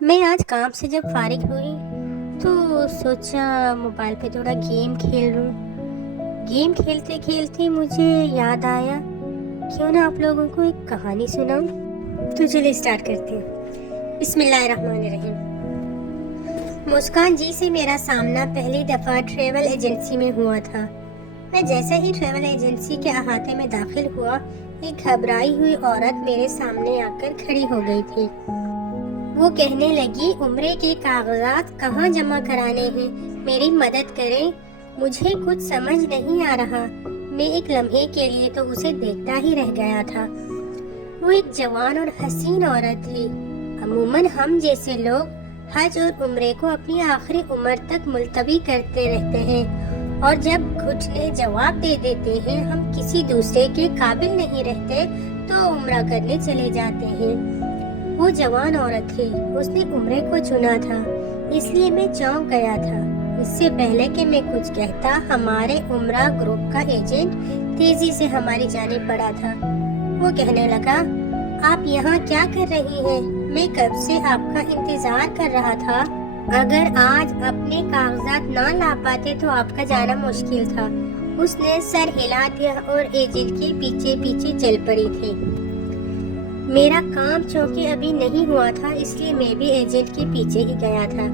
میں آج کام سے جب فارغ ہوئی تو سوچا موبائل پہ تھوڑا گیم کھیل لوں۔ گیم کھیلتے کھیلتے مجھے یاد آیا کیوں نہ آپ لوگوں کو ایک کہانی سناؤں۔ تو چلیے اسٹارٹ کرتے ہیں۔ بسم اللہ الرحمن الرحیم۔ مسکان جی سے میرا سامنا پہلی دفعہ ٹریول ایجنسی میں ہوا تھا۔ میں جیسے ہی ٹریول ایجنسی کے احاطے میں داخل ہوا، ایک گھبرائی ہوئی عورت میرے سامنے آ کر کھڑی ہو گئی تھی۔ وہ کہنے لگی، عمرے کے کاغذات کہاں جمع کرانے ہیں، میری مدد کریں، مجھے کچھ سمجھ نہیں آ رہا۔ میں ایک لمحے کے لیے تو اسے دیکھتا ہی رہ گیا تھا۔ وہ ایک جوان اور حسین عورت تھی۔ عموماً ہم جیسے لوگ حج اور عمرے کو اپنی آخری عمر تک ملتوی کرتے رہتے ہیں، اور جب گھٹنے جواب دے دیتے ہیں ہم کسی دوسرے کے قابل نہیں رہتے تو عمرہ کرنے چلے جاتے ہیں۔ وہ جوان عورت تھی، اس نے عمرے کو چنا تھا، اس لیے میں چونک گیا تھا۔ اس سے پہلے کہ میں کچھ کہتا، ہمارے عمرہ گروپ کا ایجنٹ تیزی سے ہماری جانب بڑھا تھا۔ وہ کہنے لگا، آپ یہاں کیا کر رہی ہیں؟ میں کب سے آپ کا انتظار کر رہا تھا۔ اگر آج اپنے کاغذات نہ لا پاتے تو آپ کا جانا مشکل تھا۔ اس نے سر ہلا دیا اور ایجنٹ کے پیچھے پیچھے چل پڑی تھی۔ میرا کام چونکہ ابھی نہیں ہوا تھا، اس لیے میں بھی ایجنٹ کے پیچھے ہی گیا تھا۔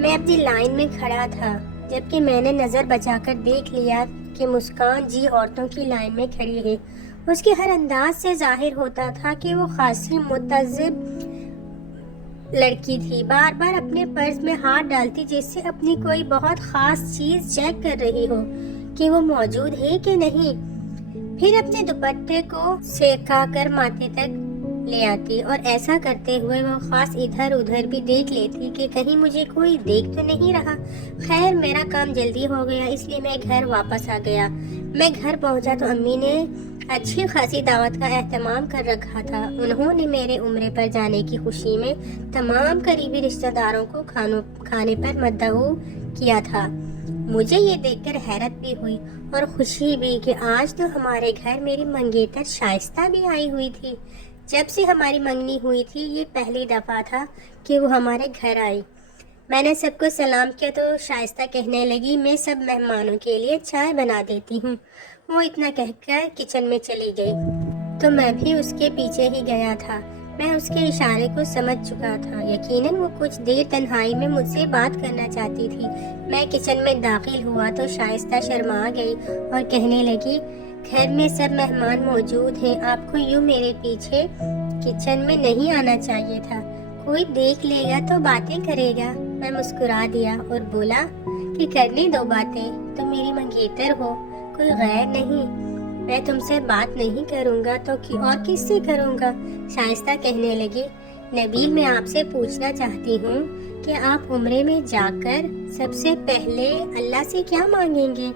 میں اپنی لائن میں کھڑا تھا، جبکہ میں نے نظر بچا کر دیکھ لیا کہ مسکان جی عورتوں کی لائن میں کھڑی ہے۔ اس کے ہر انداز سے ظاہر ہوتا تھا کہ وہ خاصی متذب لڑکی تھی، بار بار اپنے پرس میں ہاتھ ڈالتی جیسے اپنی کوئی بہت خاص چیز چیک کر رہی ہو کہ وہ موجود ہے کہ نہیں، پھر اپنے دوپٹے کو سیکھا کر ماتھے تک لے آتی، اور ایسا کرتے ہوئے وہ خاص ادھر ادھر بھی دیکھ لیتی کہ کہیں مجھے کوئی دیکھ تو نہیں رہا۔ خیر، میرا کام جلدی ہو گیا، اس لیے میں گھر واپس آ گیا۔ میں گھر پہنچا تو امی نے اچھی خاصی دعوت کا اہتمام کر رکھا تھا۔ انہوں نے میرے عمرے پر جانے کی خوشی میں تمام قریبی رشتہ داروں کو کھانے پر مدعو کیا تھا۔ مجھے یہ دیکھ کر حیرت بھی ہوئی اور خوشی بھی کہ آج تو ہمارے گھر میری منگیتر شائستہ بھی آئی ہوئی تھی۔ جب سے ہماری منگنی ہوئی تھی، یہ پہلی دفعہ تھا کہ وہ ہمارے گھر آئی۔ میں نے سب کو سلام کیا تو شائستہ کہنے لگی، میں سب مہمانوں کے لیے چائے بنا دیتی ہوں۔ وہ اتنا کہہ کر کچن میں چلی گئی تو میں بھی اس کے پیچھے ہی گیا تھا۔ میں اس کے اشارے کو سمجھ چکا تھا، یقیناً وہ کچھ دیر تنہائی میں مجھ سے بات کرنا چاہتی تھی۔ میں کچن میں داخل ہوا تو شائستہ شرما گئی اور کہنے لگی، گھر میں سب مہمان موجود ہیں، آپ کو یوں میرے پیچھے کچن میں نہیں آنا چاہیے تھا، کوئی دیکھ لے گا تو باتیں کرے گا۔ میں مسکرا دیا اور بولا کہ کرنے دو باتیں، تم میری منگیتر ہو، کوئی غیر نہیں، میں تم سے بات نہیں کروں گا تو اور کس سے کروں گا۔ شائستہ کہنے لگی، نبیل، میں آپ سے پوچھنا چاہتی ہوں کہ آپ عمرے میں جا کر سب سے پہلے اللہ سے کیا مانگیں گے؟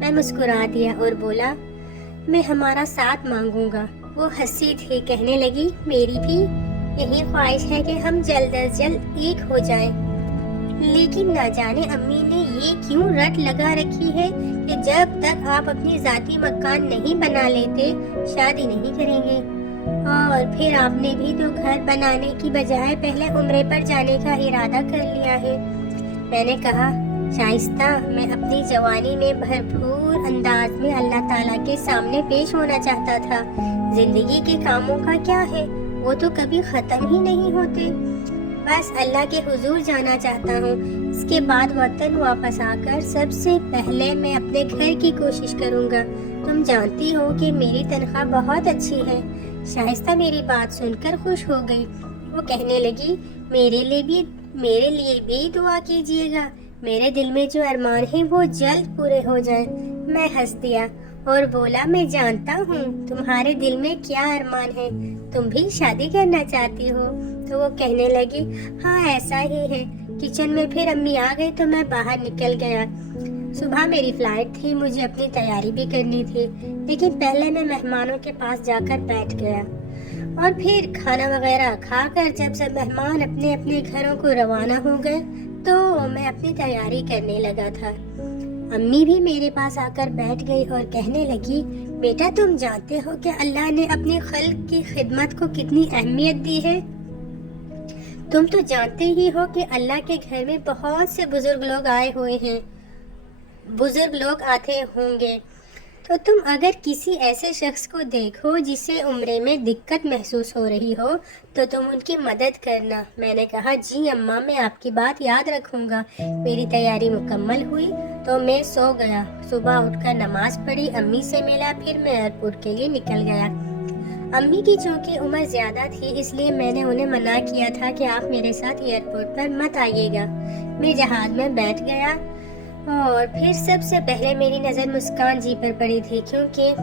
میں مسکرا دیا اور بولا، میں ہمارا ساتھ مانگوں گا۔ وہ ہنسی تھی، کہنے لگی، میری بھی یہی خواہش ہے کہ ہم جلد از جلد ایک ہو جائیں، لیکن نہ جانے امی نے یہ کیوں رٹ لگا رکھی ہے کہ جب تک آپ اپنی ذاتی مکان نہیں بنا لیتے شادی نہیں کریں گے، اور پھر آپ نے بھی تو گھر بنانے کی بجائے پہلے عمرے پر جانے کا ارادہ کر لیا ہے۔ میں نے کہا، شائستہ، میں اپنی جوانی میں بھرپور انداز میں اللہ تعالیٰ کے سامنے پیش ہونا چاہتا تھا۔ زندگی کے کاموں کا کیا ہے، وہ تو کبھی ختم ہی نہیں ہوتے، بس اللہ کے حضور جانا چاہتا ہوں۔ اس کے بعد وطن واپس آ کر سب سے پہلے میں اپنے گھر کی کوشش کروں گا۔ تم جانتی ہو کہ میری تنخواہ بہت اچھی ہے۔ شائستہ میری بات سن کر خوش ہو گئی۔ وہ کہنے لگی، میرے لیے بھی دعا کیجیے گا، میرے دل میں جو ارمان ہیں وہ جلد پورے ہو جائیں۔ میں ہنس دیا اور بولا، میں جانتا ہوں تمہارے دل میں کیا ارمان ہے، تم بھی شادی کرنا چاہتی ہو۔ تو وہ کہنے لگی، ہاں ایسا ہی ہے۔ کچن میں پھر امی آ گئی تو میں باہر نکل گیا۔ صبح میری فلائٹ تھی، مجھے اپنی تیاری بھی کرنی تھی، لیکن پہلے میں مہمانوں کے پاس جا کر بیٹھ گیا، اور پھر کھانا وغیرہ کھا کر جب سب مہمان اپنے اپنے گھروں کو روانہ ہو گئے تو میں اپنی تیاری کرنے لگا تھا۔ امی بھی میرے پاس آ کر بیٹھ گئی اور کہنے لگی، بیٹا، تم جانتے ہو کہ اللہ نے اپنے خلق کی خدمت کو کتنی اہمیت دی ہے؟ تم تو جانتے ہی ہو کہ اللہ کے گھر میں بہت سے بزرگ لوگ آئے ہوئے ہیں، بزرگ لوگ آتے ہوں گے، تو تم اگر کسی ایسے شخص کو دیکھو جسے عمرے میں دقت محسوس ہو رہی ہو تو تم ان کی مدد کرنا۔ میں نے کہا جی اماں، میں آپ کی بات یاد رکھوں گا۔ میری تیاری مکمل ہوئی تو میں سو گیا۔ صبح اٹھ کر نماز پڑھی، امی سے ملا، پھر میں ایئرپورٹ کے لیے نکل گیا۔ امی کی چونکہ عمر زیادہ تھی اس لیے میں نے انہیں منع کیا تھا کہ آپ میرے ساتھ ایئرپورٹ پر مت آئیے گا۔ میں جہاز میں بیٹھ گیا اور پھر سب سے پہلے میری نظر مسکان جی پر پڑی تھی، کیونکہ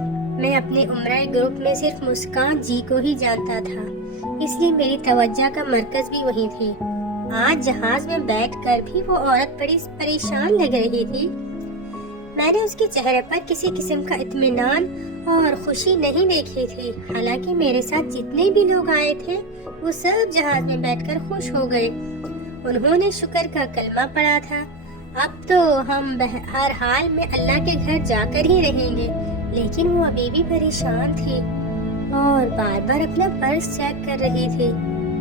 میں اپنے عمرہ گروپ میں صرف مسکان جی کو ہی جانتا تھا، اس لیے میری توجہ کا مرکز بھی وہی تھی۔ آج جہاز میں بیٹھ کر بھی وہ عورت بڑی پریشان لگ رہی تھی۔ میں نے اس کے چہرے پر کسی قسم کا اطمینان اور خوشی نہیں دیکھی تھی، حالانکہ میرے ساتھ جتنے بھی لوگ آئے تھے وہ سب جہاز میں بیٹھ کر خوش ہو گئے۔ انہوں نے شکر کا کلمہ پڑھا تھا۔ اب تو ہم ہر حال میں اللہ کے گھر جا کر ہی رہیں گے، لیکن وہ ابھی بھی پریشان تھی اور بار بار اپنا پرس چیک کر رہی تھی۔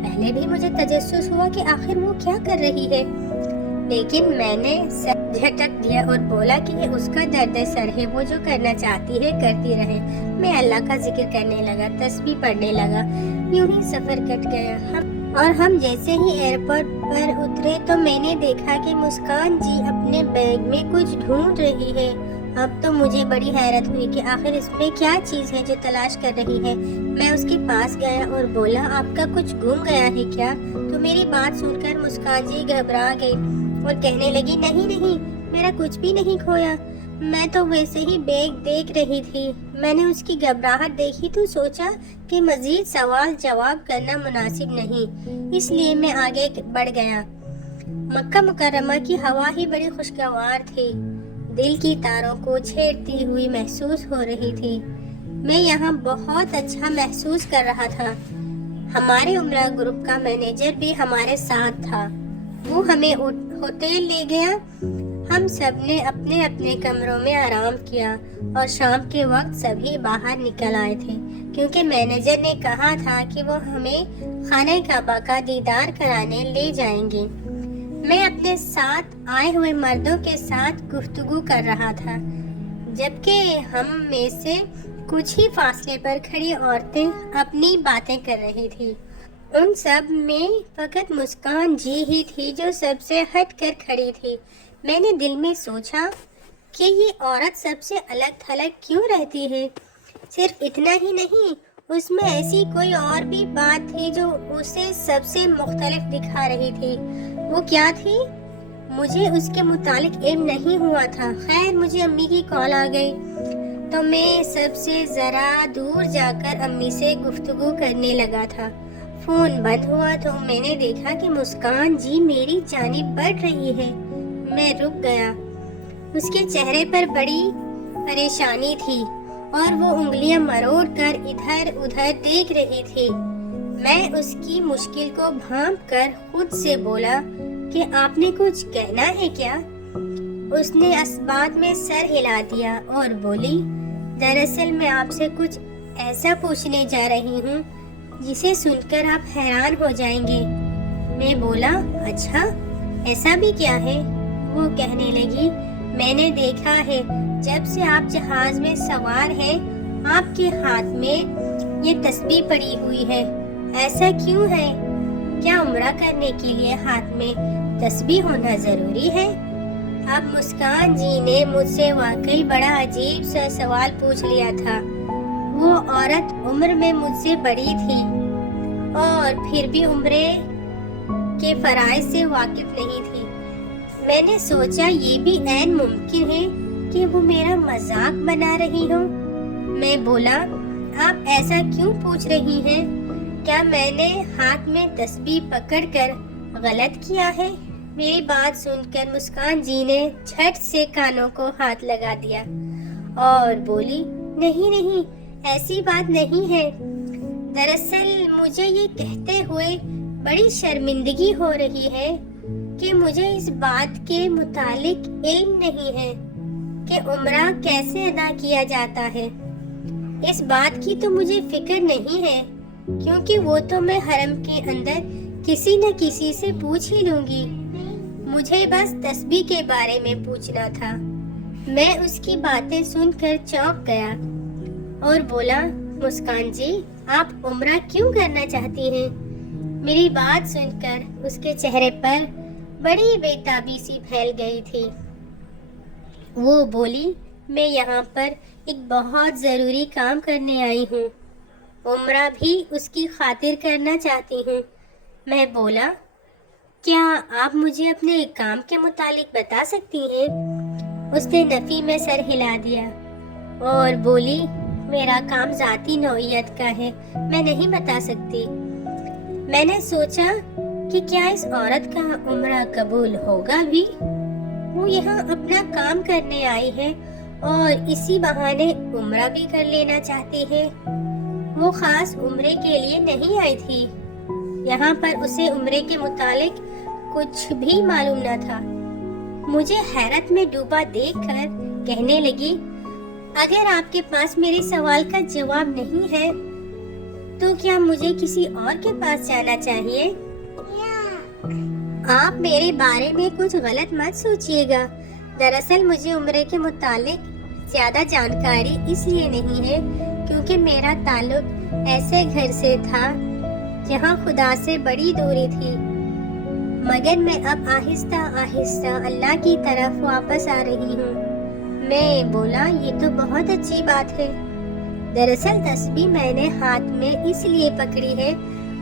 پہلے بھی مجھے تجسس ہوا کہ آخر وہ کیا کر رہی ہے، لیکن میں نے سر جھٹک دیا اور بولا کہ یہ اس کا درد سر ہے، وہ جو کرنا چاہتی ہے کرتی رہے۔ میں اللہ کا ذکر کرنے لگا، تسبیح پڑھنے لگا۔ یوں ہی سفر کٹ گیا اور ہم جیسے ہی ایئرپورٹ پر اترے تو میں نے دیکھا کہ مسکان جی اپنے بیگ میں کچھ ڈھونڈ رہی ہے۔ اب تو مجھے بڑی حیرت ہوئی کہ آخر اس میں کیا چیز ہے جو تلاش کر رہی ہے۔ میں اس کے پاس گیا اور بولا آپ کا کچھ گم گیا ہے کیا؟ تو میری بات سن کر مسکان جی گھبرا گئی اور کہنے لگی نہیں، میرا کچھ بھی نہیں کھویا، میں تو ویسے ہی بیگ دیکھ رہی تھی۔ میں نے اس کی گھبراہٹ دیکھی تو سوچا کہ مزید سوال جواب کرنا مناسب نہیں، اس لیے میں آگے بڑھ گیا۔ مکہ مکرمہ کی ہوا ہی بڑی خوشگوار تھی، دل کی تاروں کو چھیڑتی ہوئی محسوس ہو رہی تھی۔ میں یہاں بہت اچھا محسوس کر رہا تھا۔ ہمارے عمرہ گروپ کا مینیجر بھی ہمارے ساتھ تھا، وہ ہمیں ہوٹل لے گیا۔ ہم سب نے اپنے اپنے کمروں میں آرام کیا اور شام کے وقت سبھی باہر نکل آئے تھے، کیونکہ مینیجر نے کہا تھا کہ وہ ہمیں خانہ کعبہ کا دیدار کرانے لے جائیں گے۔ میں اپنے ساتھ آئے ہوئے مردوں کے ساتھ گفتگو کر رہا تھا، جبکہ ہم میں سے کچھ ہی فاصلے پر کھڑی عورتیں اپنی باتیں کر رہی تھی۔ ان سب میں فقط مسکان جی ہی تھی جو سب سے ہٹ کر کھڑی تھی۔ میں نے دل میں سوچا کہ یہ عورت سب سے الگ تھلگ کیوں رہتی ہے؟ صرف اتنا ہی نہیں، اس میں ایسی کوئی اور بھی بات تھی جو اسے سب سے مختلف دکھا رہی تھی۔ وہ کیا تھی؟ مجھے اس کے متعلق علم نہیں ہوا تھا۔ خیر، مجھے امی کی کال آ گئی تو میں سب سے ذرا دور جا کر امی سے گفتگو کرنے لگا تھا۔ فون بند ہوا تو میں نے دیکھا کہ مسکان جی میری جانب بڑھ رہی ہے۔ میں رک گیا۔ اس کے چہرے پر بڑی پریشانی تھی اور وہ انگلیاں مروڑ کر ادھر ادھر دیکھ رہی تھی۔ میں اس کی مشکل کو بھانپ کر خود سے بولا کہ آپ نے کچھ کہنا ہے کیا؟ اس نے اس بات میں سر ہلا دیا اور بولی دراصل میں آپ سے کچھ ایسا پوچھنے جا رہی ہوں جسے سن کر آپ حیران ہو جائیں گے۔ میں بولا اچھا، ایسا بھی کیا ہے؟ وہ کہنے لگی میں نے دیکھا ہے جب سے آپ جہاز میں سوار ہیں آپ کے ہاتھ میں یہ تسبیح پڑی ہوئی ہے، ایسا کیوں ہے؟ کیا عمرہ کرنے کے لیے ہاتھ میں تسبیح ہونا ضروری ہے؟ اب مسکان جی نے مجھ سے واقعی بڑا عجیب سا سوال پوچھ لیا تھا۔ وہ عورت عمر میں مجھ سے بڑی تھی اور پھر بھی عمرے کے فرائض سے واقف نہیں تھی۔ میں نے سوچا یہ بھی عین ممکن ہے کہ وہ میرا مذاق بنا رہی ہو۔ میں بولا آپ ایسا کیوں پوچھ رہی ہیں؟ کیا میں نے ہاتھ میں تسبیح پکڑ کر غلط کیا ہے؟ میری بات سن کر مسکان جی نے جھٹ سے کانوں کو ہاتھ لگا دیا اور بولی نہیں، ایسی بات نہیں ہے۔ دراصل مجھے یہ کہتے ہوئے بڑی شرمندگی ہو رہی ہے کہ مجھے اس بات کے متعلق علم نہیں ہے کہ عمرہ کیسے ادا کیا جاتا ہے۔ اس بات کی تو مجھے فکر نہیں ہے کیونکہ وہ تو میں حرم کے اندر کسی نہ کسی سے پوچھ ہی لوں گی. مجھے بس تسبیح کے بارے میں پوچھنا تھا. میں اس کی باتیں سن کر چونک گیا اور بولا, مسکان جی, آپ عمرہ کیوں کرنا چاہتی ہیں؟ میری بات سن کر اس کے چہرے پر بڑی بے تابی سی پھیل گئی تھی. وہ بولی, میں یہاں پر ایک بہت ضروری کام کرنے آئی ہوں. عمرہ بھی اس کی خاطر کرنا چاہتی ہوں. میں بولا, کیا آپ مجھے اپنے کام کے متعلق بتا سکتی ہیں؟ اس نے نفی میں سر ہلا دیا اور بولی, میرا کام ذاتی نوعیت کا ہے, میں نہیں بتا سکتی. میں نے سوچا کہ کیا اس عورت کا عمرہ قبول ہوگا بھی؟ وہ یہاں اپنا کام کرنے آئی ہے اور اسی بہانے عمرہ بھی کر لینا چاہتی ہے. وہ خاص عمرے کے لیے نہیں آئی تھی. یہاں پر اسے عمرے کے متعلق کچھ بھی معلوم نہ تھا. مجھے حیرت میں ڈوبا دیکھ کر کہنے لگی, اگر آپ کے پاس میرے سوال کا جواب نہیں ہے تو کیا مجھے کسی اور کے پاس جانا چاہیے؟ آپ میرے بارے میں کچھ غلط مت سوچیے گا. دراصل مجھے عمرے کے متعلق زیادہ جانکاری اس لیے نہیں ہے کیونکہ میرا تعلق ایسے گھر سے تھا جہاں خدا سے بڑی دوری تھی, مگر میں اب آہستہ آہستہ اللہ کی طرف واپس آ رہی ہوں. میں بولا, یہ تو بہت اچھی بات ہے. دراصل تسبیح میں نے ہاتھ میں اس لیے پکڑی ہے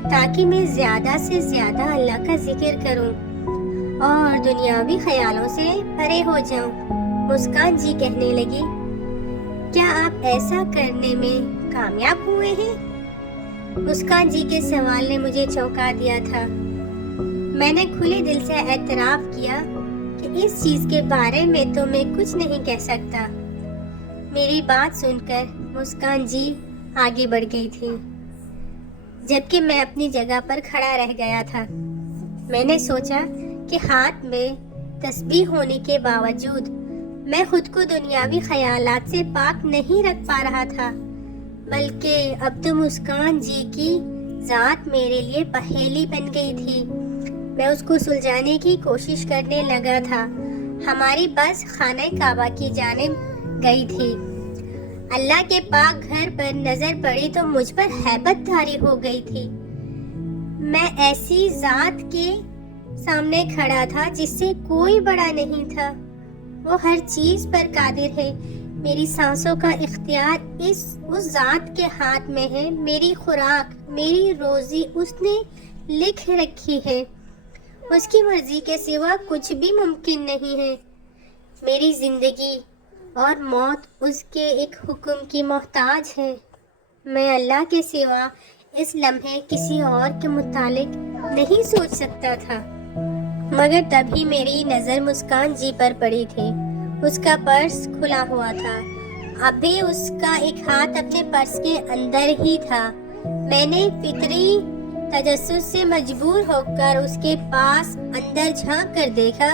تاکہ میں زیادہ سے زیادہ اللہ کا ذکر کروں اور دنیاوی خیالوں سے پرے ہو جاؤں. مسکان جی کہنے لگی, کیا آپ ایسا کرنے میں کامیاب ہوئے ہیں؟ مسکان جی کے سوال نے مجھے چونکا دیا تھا. میں نے کھلے دل سے اعتراف کیا کہ اس چیز کے بارے میں تو میں کچھ نہیں کہہ سکتا. میری بات سن کر مسکان جی آگے بڑھ گئی تھی جبکہ میں اپنی جگہ پر کھڑا رہ گیا تھا. میں نے سوچا کہ ہاتھ میں تسبیح ہونے کے باوجود میں خود کو دنیاوی خیالات سے پاک نہیں رکھ پا رہا تھا, بلکہ اب تو مسکان جی کی ذات میرے لیے پہیلی بن گئی تھی. میں اس کو سلجھانے کی کوشش کرنے لگا تھا. ہماری بس خانہ کعبہ کی جانب گئی تھی. اللہ کے پاک گھر پر نظر پڑی تو مجھ پر ہیبت طاری ہو گئی تھی. میں ایسی ذات کے سامنے کھڑا تھا جس سے کوئی بڑا نہیں تھا. وہ ہر چیز پر قادر ہے. میری سانسوں کا اختیار اس ذات کے ہاتھ میں ہے. میری خوراک, میری روزی اس نے لکھ رکھی ہے. اس کی مرضی کے سوا کچھ بھی ممکن نہیں ہے. میری زندگی اور موت اس کے ایک حکم کی محتاج ہے. میں اللہ کے سوا اس لمحے کسی اور کے متعلق نہیں سوچ سکتا تھا. مگر تبھی میری نظر مسکان جی پر پڑی تھی. اس کا پرس کھلا ہوا تھا. ابھی اس کا ایک ہاتھ اپنے پرس کے اندر ہی تھا. میں نے فطری تجسس سے مجبور ہو کر اس کے پاس اندر جھانک کر دیکھا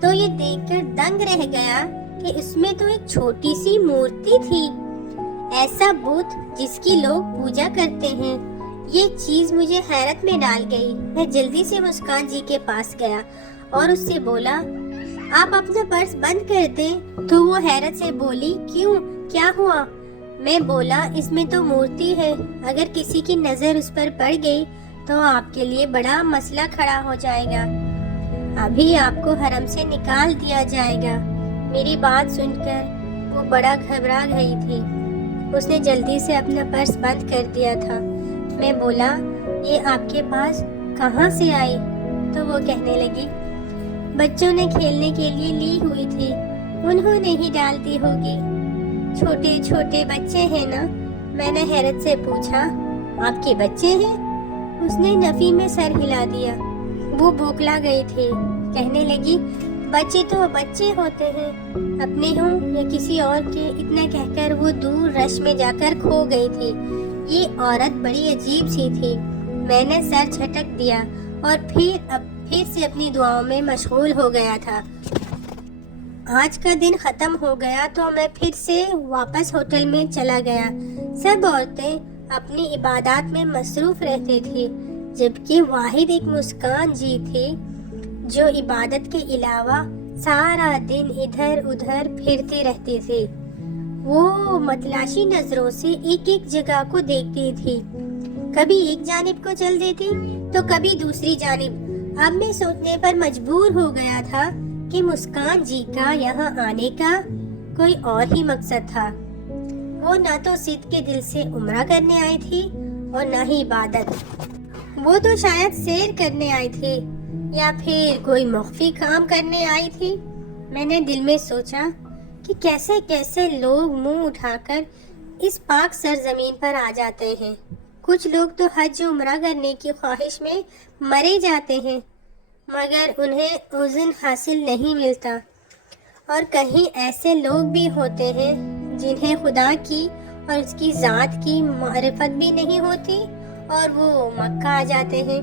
تو یہ دیکھ کر دنگ رہ گیا کہ اس میں تو ایک چھوٹی سی مورتی تھی, ایسا بت جس کی لوگ پوجا کرتے ہیں. یہ چیز مجھے حیرت میں ڈال گئی. میں جلدی سے مسکان جی کے پاس گیا اور اس سے بولا, آپ اپنا پرس بند کر دیں. تو وہ حیرت سے بولی, کیوں, کیا ہوا؟ میں بولا, اس میں تو مورتی ہے. اگر کسی کی نظر اس پر پڑ گئی تو آپ کے لیے بڑا مسئلہ کھڑا ہو جائے گا. ابھی آپ کو حرم سے نکال دیا جائے گا. میری بات سن کر وہ بڑا گھبرا گئی تھی. اس نے جلدی سے اپنا پرس بند کر دیا تھا. میں بولا, یہ آپ کے پاس کہاں سے آئی؟ تو وہ کہنے لگی, بچوں نے کھیلنے کے لیے لی ہوئی تھی, انہوں نے ہی ڈال دی ہوگی. چھوٹے چھوٹے بچے ہیں نا؟ میں نے حیرت سے پوچھا, آپ کے بچے ہیں؟ اس نے نفی میں سر ہلا دیا. وہ بوکلا گئی تھی. کہنے لگی, بچے تو بچے ہوتے ہیں, اپنے ہوں یا کسی اور کے. اتنا کہہ کر وہ دور رش میں جا کر کھو گئی تھی. یہ عورت بڑی عجیب سی تھی. میں نے سر جھٹک دیا اور پھر سے اپنی دعاؤں میں مشغول ہو گیا تھا. آج کا دن ختم ہو گیا تو میں پھر سے واپس ہوٹل میں چلا گیا. سب عورتیں اپنی عبادات میں مصروف رہتی تھی. جبکہ واحد ایک مسکان جی تھی جو عبادت کے علاوہ سارا دن ادھر ادھر پھرتی رہتی تھی۔ وہ متلاشی نظروں سے ایک ایک جگہ کو دیکھتی تھی، کبھی ایک جانب کو چل دیتی تو کبھی دوسری جانب۔ اب میں سوچنے پر مجبور ہو گیا تھا کہ مسکان جی کا یہاں آنے کا کوئی اور ہی مقصد تھا۔ وہ نہ تو صدق کے دل سے عمرہ کرنے آئی تھی اور نہ ہی عبادت، وہ تو شاید سیر کرنے آئی تھی یا پھر کوئی مخفی کام کرنے آئی تھی۔ میں نے دل میں سوچا کہ کیسے کیسے لوگ منہ اٹھا کر اس پاک سرزمین پر آ جاتے ہیں۔ کچھ لوگ تو حج عمرہ کرنے کی خواہش میں مرے جاتے ہیں مگر انہیں اذن حاصل نہیں ملتا، اور کہیں ایسے لوگ بھی ہوتے ہیں جنہیں خدا کی اور اس کی ذات کی معرفت بھی نہیں ہوتی اور وہ مکہ آ جاتے ہیں۔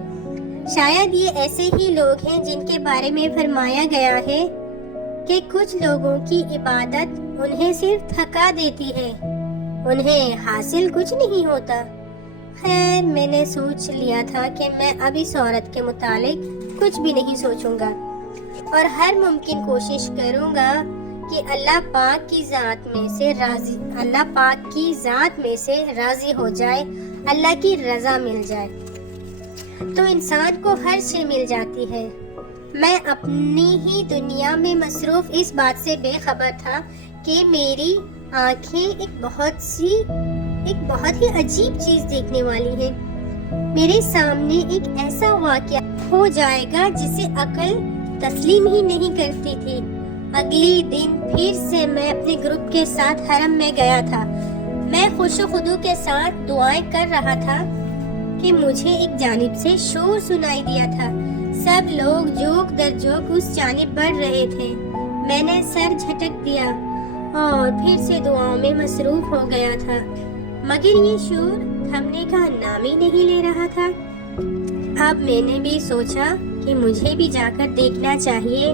شاید یہ ایسے ہی لوگ ہیں جن کے بارے میں فرمایا گیا ہے کہ کچھ لوگوں کی عبادت انہیں صرف تھکا دیتی ہے، انہیں حاصل کچھ نہیں ہوتا۔ خیر، میں نے سوچ لیا تھا کہ میں اب اس عورت کے متعلق کچھ بھی نہیں سوچوں گا اور ہر ممکن کوشش کروں گا کہ اللہ پاک کی ذات میں سے راضی ہو جائے، اللہ کی رضا مل جائے تو انسان کو ہر شے مل جاتی ہے۔ میں اپنی ہی دنیا میں مصروف اس بات سے بے خبر تھا کہ میری آنکھیں ایک بہت ہی عجیب چیز دیکھنے والی ہیں۔ میرے سامنے ایک ایسا واقعہ ہو جائے گا جسے عقل تسلیم ہی نہیں کرتی تھی۔ اگلی دن پھر سے میں اپنے گروپ کے ساتھ حرم میں گیا تھا۔ میں خوش و خضوع کے ساتھ دعائیں کر رہا تھا کہ مجھے ایک جانب سے شور سنائی دیا تھا۔ سب لوگ جوک در جوک اس جانب بڑھ رہے تھے۔ میں نے سر جھٹک دیا اور پھر سے دعاؤں میں مصروف ہو گیا تھا، مگر یہ شور تھمنے کا نام ہی نہیں لے رہا تھا۔ اب میں نے بھی سوچا کہ مجھے بھی جا کر دیکھنا چاہیے،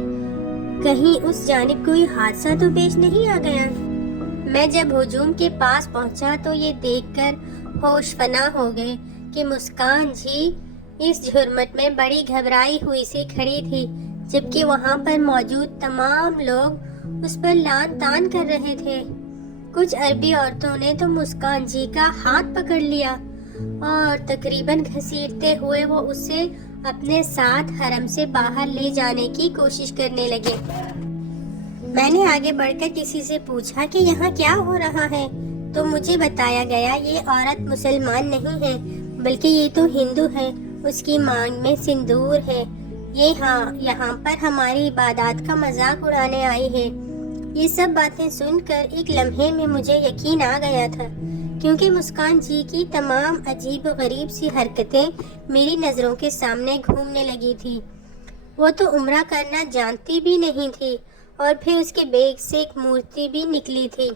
کہیں اس جانب کوئی حادثہ تو پیش نہیں آ گیا۔ میں جب ہجوم کے پاس پہنچا تو یہ دیکھ کر ہوش فنا ہو گئے کہ مسکان جی اس جھرمٹ میں بڑی گھبرائی ہوئی سی کھڑی تھی، جبکہ وہاں پر موجود تمام لوگ اس پر لان تان کر رہے تھے۔ کچھ عربی عورتوں نے تو مسکان جی کا ہاتھ پکڑ لیا اور تقریباً گھسیٹتے ہوئے وہ اسے اپنے ساتھ حرم سے باہر لے جانے کی کوشش کرنے لگے۔ میں نے آگے بڑھ کر کسی سے پوچھا کہ یہاں کیا ہو رہا ہے، تو مجھے بتایا گیا یہ عورت مسلمان نہیں ہے بلکہ یہ تو ہندو ہے، اس کی مانگ میں سندور ہے، یہ یہاں پر ہماری عبادات کا مذاق اڑانے آئی ہے۔ یہ سب باتیں سن کر ایک لمحے میں مجھے یقین آ گیا تھا، کیونکہ مسکان جی کی تمام عجیب و غریب سی حرکتیں میری نظروں کے سامنے گھومنے لگی تھی۔ وہ تو عمرہ کرنا جانتی بھی نہیں تھی، اور پھر اس کے بیگ سے ایک مورتی بھی نکلی تھی۔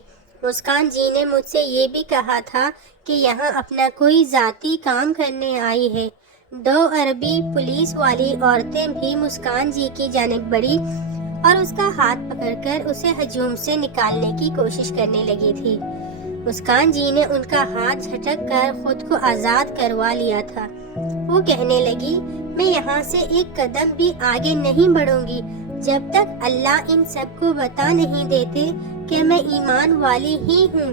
مسکان جی نے مجھ سے یہ بھی کہا تھا کہ یہاں اپنا کوئی ذاتی کام کرنے آئی ہے۔ 2 عربی پولیس والی عورتیں بھی مسکان جی کی جانب بڑھی اور اس کا ہاتھ پکڑ کر اسے ہجوم سے نکالنے کی کوشش کرنے لگی تھی۔ مسکان جی نے ان کا ہاتھ جھٹک کر خود کو آزاد کروا لیا تھا۔ وہ کہنے لگی، میں یہاں سے ایک قدم بھی آگے نہیں بڑھوں گی جب تک اللہ ان سب کو بتا نہیں دیتے کہ میں ایمان والی ہی ہوں،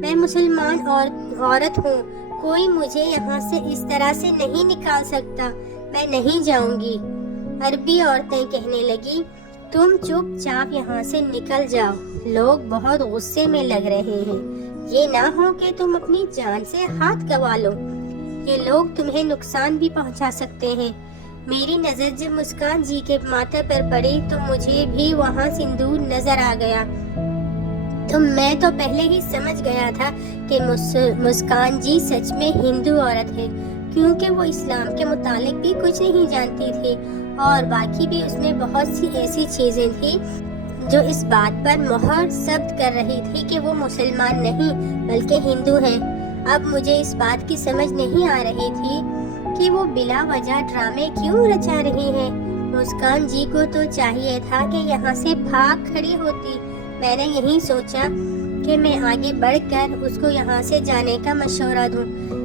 میں مسلمان عورت ہوں، کوئی مجھے یہاں سے اس طرح سے نہیں نکال سکتا، میں نہیں جاؤں گی۔ عربی عورتیں کہنے لگی، تم چپ چاپ یہاں سے نکل جاؤ، لوگ بہت غصے میں لگ رہے ہیں، یہ نہ ہو کہ تم اپنی جان سے ہاتھ گنوا لو، یہ لوگ تمہیں نقصان بھی پہنچا سکتے ہیں۔ میری نظر جب مسکان جی کے ماتھے پر پڑی تو مجھے بھی وہاں سندور نظر آ گیا، تو میں تو پہلے ہی سمجھ گیا تھا کہ مسکان جی سچ میں ہندو عورت ہے، کیونکہ وہ اسلام کے متعلق بھی کچھ نہیں جانتی تھی، اور باقی بھی اس میں بہت سی ایسی چیزیں تھیں جو اس بات پر مہر ثبت کر رہی تھی کہ وہ مسلمان نہیں بلکہ ہندو ہیں۔ اب مجھے اس بات کی سمجھ نہیں آ رہی تھی کہ وہ بلا وجہ ڈرامے کیوں رچا رہی ہیں۔ مسکان جی کو تو چاہیے تھا کہ یہاں سے بھاگ کھڑی ہوتی۔ میں نے یہی سوچا کہ میں آگے بڑھ کر اس کو یہاں سے جانے کا مشورہ دوں،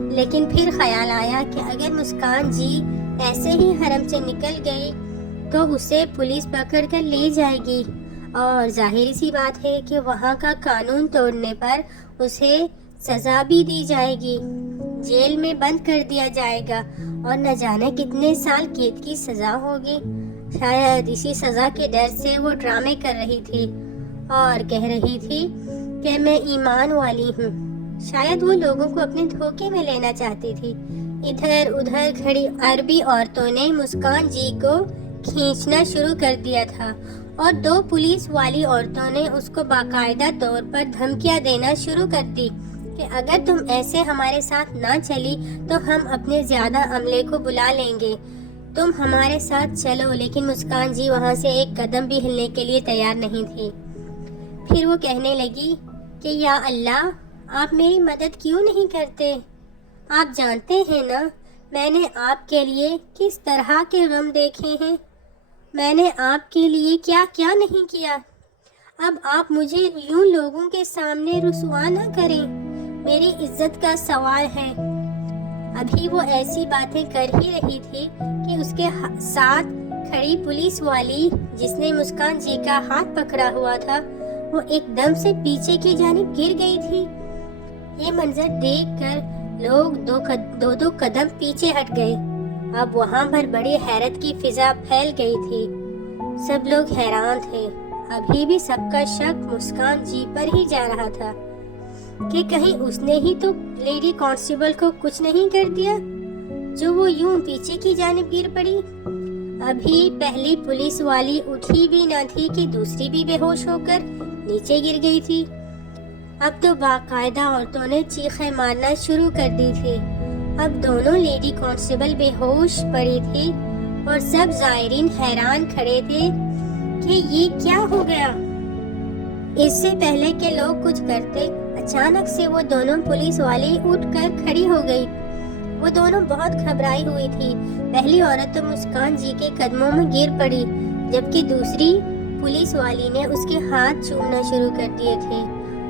لیکن پھر خیال آیا کہ اگر مسکان جی ایسے ہی حرم سے نکل گئی تو اسے پولیس پکڑ کر لے جائے گی، اور ظاہری سی بات ہے کہ وہاں کا قانون توڑنے پر اسے سزا بھی دی جائے گی، جیل میں بند کر دیا جائے گا اور نہ جانے کتنے سال قید کی سزا ہوگی۔ شاید اسی سزا کے ڈر سے وہ ڈرامے کر رہی تھی اور کہہ رہی تھی کہ میں ایمان والی ہوں۔ شاید وہ لوگوں کو اپنے دھوکے میں لینا چاہتی تھی۔ ادھر ادھر کھڑی عربی عورتوں نے مسکان جی کو کھینچنا شروع کر دیا تھا اور 2 پولیس والی عورتوں نے اس کو باقاعدہ طور پر دھمکیاں دینا شروع کر دی کہ اگر تم ایسے ہمارے ساتھ نہ چلی تو ہم اپنے زیادہ عملے کو بلا لیں گے، تم ہمارے ساتھ چلو۔ لیکن مسکان جی وہاں سے ایک قدم بھی ہلنے کے لیے تیار نہیں تھی۔ پھر وہ کہنے لگی کہ یا اللہ، آپ میری مدد کیوں نہیں کرتے؟ آپ جانتے ہیں نا میں نے آپ کے لیے کس طرح کے غم دیکھے ہیں، میں نے آپ کے لیے کیا کیا نہیں کیا۔ اب آپ مجھے یوں لوگوں کے سامنے رسوا نہ کریں، میری عزت کا سوال ہے۔ ابھی وہ ایسی باتیں کر ہی رہی تھی کہ اس کے ساتھ کھڑی پولیس والی جس نے مسکان جی کا ہاتھ پکڑا ہوا تھا وہ ایک دم سے پیچھے کی جانب گر گئی تھی۔ یہ منظر دیکھ کر لوگ دو قدم پیچھے ہٹ گئے۔ اب وہاں پر بڑی حیرت کی فضا پھیل گئی تھی، سب لوگ حیران تھے۔ ابھی بھی سب کا شک مسکان جی پر ہی جا رہا تھا کہ کہیں اس نے ہی تو لیڈی کانسٹیبل کو کچھ نہیں کر دیا جو وہ یوں پیچھے کی جانب گر پڑی۔ ابھی پہلی پولیس والی اٹھی بھی نہ تھی کہ دوسری بھی بے ہوش ہو کر نیچے گر گئی تھی۔ اب تو باقاعدہ عورتوں نے چیخیں مارنا شروع کر دی تھی۔ اب دونوں لیڈی کانسٹیبل بے ہوش پڑی تھی اور سب زائرین حیران کھڑے تھے کہ یہ کیا ہو گیا۔ اس سے پہلے کہ لوگ کچھ کرتے، اچانک سے وہ دونوں پولیس والی اٹھ کر کھڑی ہو گئی۔ وہ دونوں بہت گھبرائی ہوئی تھی۔ پہلی عورت تو مسکان جی کے قدموں میں گر پڑی، جبکہ دوسری پولیس والی نے اس کے ہاتھ چومنا شروع کر دیے تھے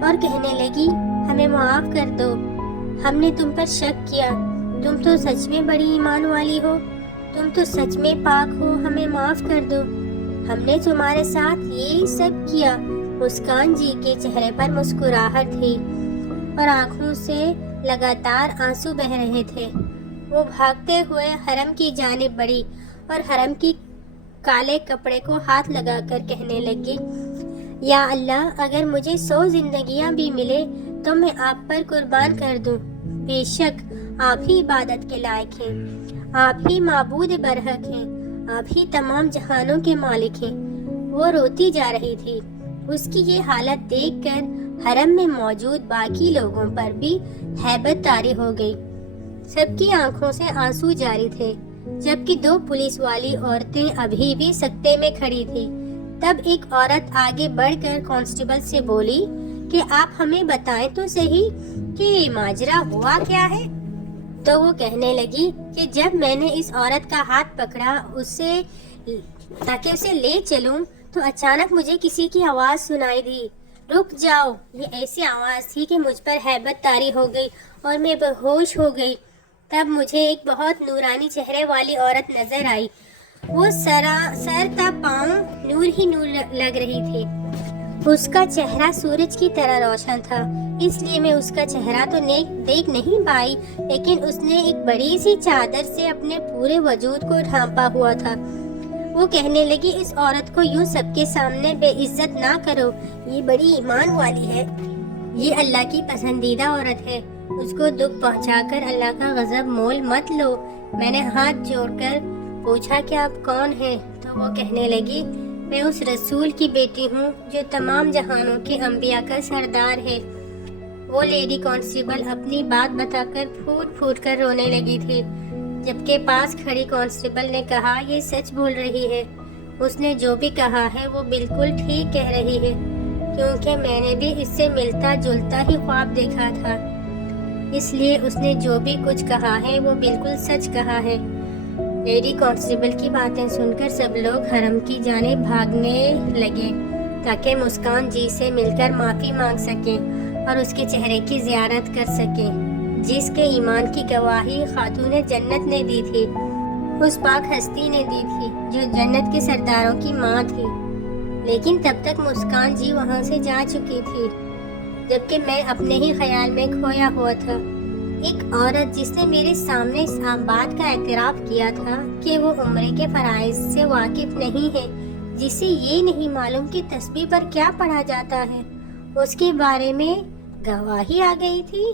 اور کہنے لگی ہمیں معاف کر دو، ہم نے تم پر شک کیا، تم تو سچ میں بڑی ایمان والی ہو، تم تو سچ میں پاک ہو، ہمیں معاف کر دو، ہم نے تمہارے ساتھ یہ سب کیا۔ مسکان جی کے چہرے پر مسکراہٹ تھی اور آنکھوں سے لگاتار آنسو بہہ رہے تھے۔ وہ بھاگتے ہوئے حرم کی جانب بڑھی اور حرم کی کالے کپڑے کو ہاتھ لگا کر کہنے لگی یا اللہ، اگر مجھے 100 زندگیاں بھی ملے تو میں آپ پر قربان کر دوں۔ بے شک آپ ہی عبادت کے لائق ہیں، آپ ہی معبود برحق ہیں، آپ ہی تمام جہانوں کے مالک ہیں۔ وہ روتی جا رہی تھی۔ اس کی یہ حالت دیکھ کر حرم میں موجود باقی لوگوں پر بھی ہیبت طاری ہو گئی۔ سب کی آنکھوں سے آنسو جاری تھے، جبکہ 2 پولیس والی عورتیں ابھی بھی سکتے میں کھڑی تھی۔ تب ایک عورت آگے بڑھ کر کانسٹیبل سے بولی کہ آپ ہمیں بتائیں تو صحیح کہ ماجرا ہوا کیا ہے۔ تو وہ کہنے لگی کہ جب میں نے اس عورت کا ہاتھ پکڑا تاکہ اسے لے چلوں تو اچانک مجھے کسی کی آواز سنائی دی، رک جاؤ۔ یہ ایسی آواز تھی کہ مجھ پر ہیبت طاری ہو گئی اور میں بے ہوش ہو گئی۔ تب مجھے ایک بہت نورانی چہرے والی عورت نظر آئی۔ وہ سر تا پاؤں نور ہی نور لگ رہی تھی۔ اس کا چہرہ سورج کی طرح روشن تھا، اس لیے میں اس کا چہرہ تو دیکھ نہیں پائی، لیکن اس نے ایک بڑی سی چادر سے اپنے پورے وجود کو ڈھانپا ہوا تھا۔ وہ کہنے لگی اس عورت کو یوں سب کے سامنے بے عزت نہ کرو، یہ بڑی ایمان والی ہے، یہ اللہ کی پسندیدہ عورت ہے، اس کو دکھ پہنچا کر اللہ کا غضب مول مت لو۔ میں نے ہاتھ جوڑ کر پوچھا کہ آپ کون ہیں؟ تو وہ کہنے لگی میں اس رسول کی بیٹی ہوں جو تمام جہانوں کے انبیاء کا سردار ہے۔ وہ لیڈی کانسٹیبل اپنی بات بتا کر پھوٹ پھوٹ کر رونے لگی تھی، جبکہ پاس کھڑی کانسٹیبل نے کہا یہ سچ بول رہی ہے، اس نے جو بھی کہا ہے وہ بالکل ٹھیک کہہ رہی ہے، کیونکہ میں نے بھی اس سے ملتا جلتا ہی خواب دیکھا تھا، اس لیے اس نے جو بھی کچھ کہا ہے وہ بالکل سچ کہا ہے۔ لیڈی کانسٹیبل کی باتیں سن کر سب لوگ حرم کی جانب بھاگنے لگے تاکہ مسکان جی سے مل کر معافی مانگ سکیں اور اس کے چہرے کی زیارت کر سکیں۔ جس کے ایمان کی گواہی خاتون جنت نے دی تھی، اس پاک ہستی نے دی تھی جو جنت کے سرداروں کی ماں تھی۔ لیکن تب تک مسکان جی وہاں سے جا چکی تھی، جبکہ میں اپنے ہی خیال میں کھویا ہوا تھا۔ ایک عورت جس نے میرے سامنے اس بات کا اعتراف کیا تھا کہ وہ عمرے کے فرائض سے واقف نہیں ہے، جسے یہ نہیں معلوم کہ تسبیح پر کیا پڑھا جاتا ہے، اس کے بارے میں گواہی آ گئی تھی۔